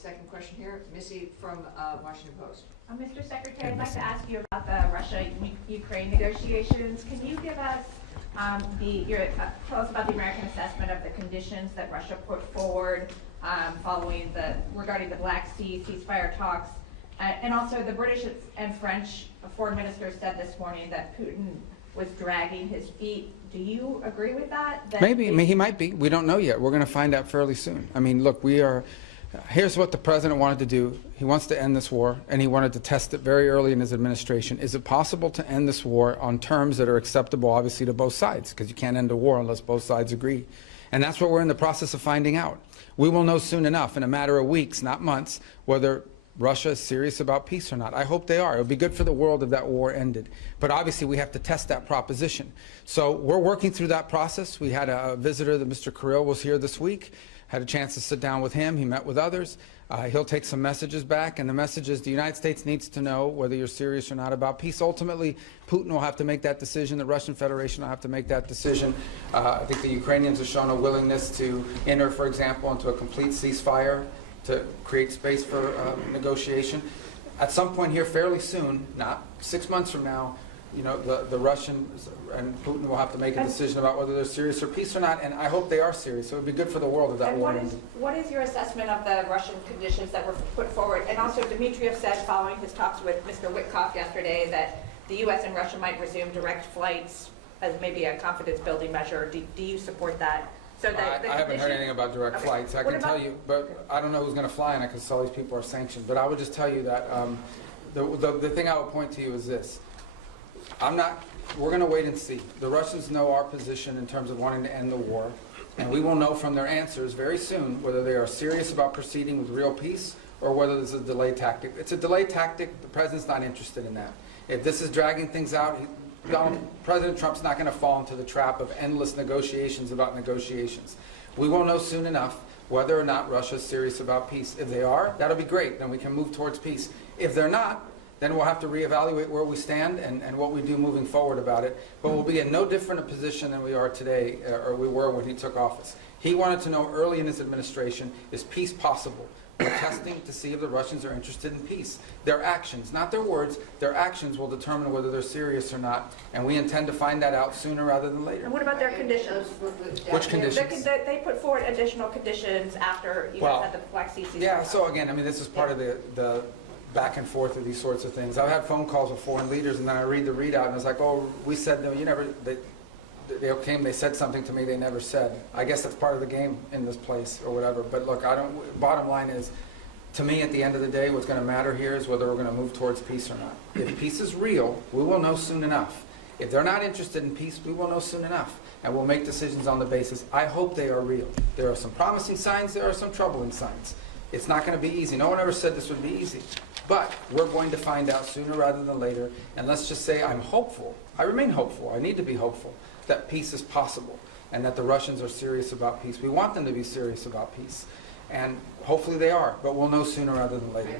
second question here. Missy from Washington Post. Mr. Secretary, I'd like to ask you about the Russia-Ukraine negotiations. Can you give us tell us about the American assessment of the conditions that Russia put forward regarding the Black Sea ceasefire talks, and also the British and French foreign ministers said this morning that Putin was dragging his feet. Do you agree with that? Maybe. I mean, he might be. We don't know yet. We're going to find out fairly soon. I mean, look, here's what the president wanted to do. He wants to end this war, and he wanted to test it very early in his administration. Is it possible to end this war on terms that are acceptable, obviously, to both sides? Because you can't end a war unless both sides agree. And that's what we're in the process of finding out. We will know soon enough, in a matter of weeks, not months, whether Russia is serious about peace or not. I hope they are. It would be good for the world if that war ended. But obviously we have to test that proposition. So we're working through that process. We had a visitor, Mr. Kirill was here this week, had a chance to sit down with him. He met with others. He'll take some messages back, and the message is the United States needs to know whether you're serious or not about peace. Ultimately, Putin will have to make that decision. The Russian Federation will have to make that decision. I think the Ukrainians have shown a willingness to enter, for example, into a complete ceasefire to create space for negotiation. At some point here fairly soon, not 6 months from now, you know, the Russians and Putin will have to make a decision about whether they're serious for peace or not, and I hope they are serious. So it would be good for the world if that war ended. What is your assessment of the Russian conditions that were put forward? And also, Dmitriev said, following his talks with Mr. Witkoff yesterday, that the U.S. and Russia might resume direct flights as maybe a confidence-building measure. Do you support that? So that I haven't heard anything about direct flights. I can tell you, but I don't know who's going to fly on it because all these people are sanctioned. But I would just tell you that the thing I would point to you is this. We're going to wait and see. The Russians know our position in terms of wanting to end the war, and we will know from their answers very soon whether they are serious about proceeding with real peace or whether this is a delay tactic. It's a delay tactic. The president's not interested in that. If this is dragging things out, President Trump's not going to fall into the trap of endless negotiations about negotiations. We will know soon enough whether or not Russia's serious about peace. If they are, that'll be great. Then we can move towards peace. If they're not, then we'll have to reevaluate where we stand and what we do moving forward about it. But we'll be in no different a position than we are today, or we were when he took office. He wanted to know early in his administration, is peace possible? We're testing to see if the Russians are interested in peace. Their actions, not their words, their actions will determine whether they're serious or not, and we intend to find that out sooner rather than later. And what about their conditions? Which conditions? They put forward additional conditions after you guys had the Black Sea ceasefire. Yeah, so again, I mean, this is part of the back and forth of these sorts of things. I've had phone calls with foreign leaders, and then I read the readout, and it's like, oh, we said, no, you never, they came, they said something to me they never said. I guess that's part of the game in this place or whatever. But look, bottom line is, to me, at the end of the day, what's going to matter here is whether we're going to move towards peace or not. If peace is real, we will know soon enough. If they're not interested in peace, we will know soon enough. And we'll make decisions on the basis. I hope they are real. There are some promising signs, there are some troubling signs. It's not going to be easy. No one ever said this would be easy. But we're going to find out sooner rather than later. And let's just say I'm hopeful. I remain hopeful. I need to be hopeful that peace is possible and that the Russians are serious about peace. We want them to be serious about peace. And hopefully they are, but we'll know sooner rather than later.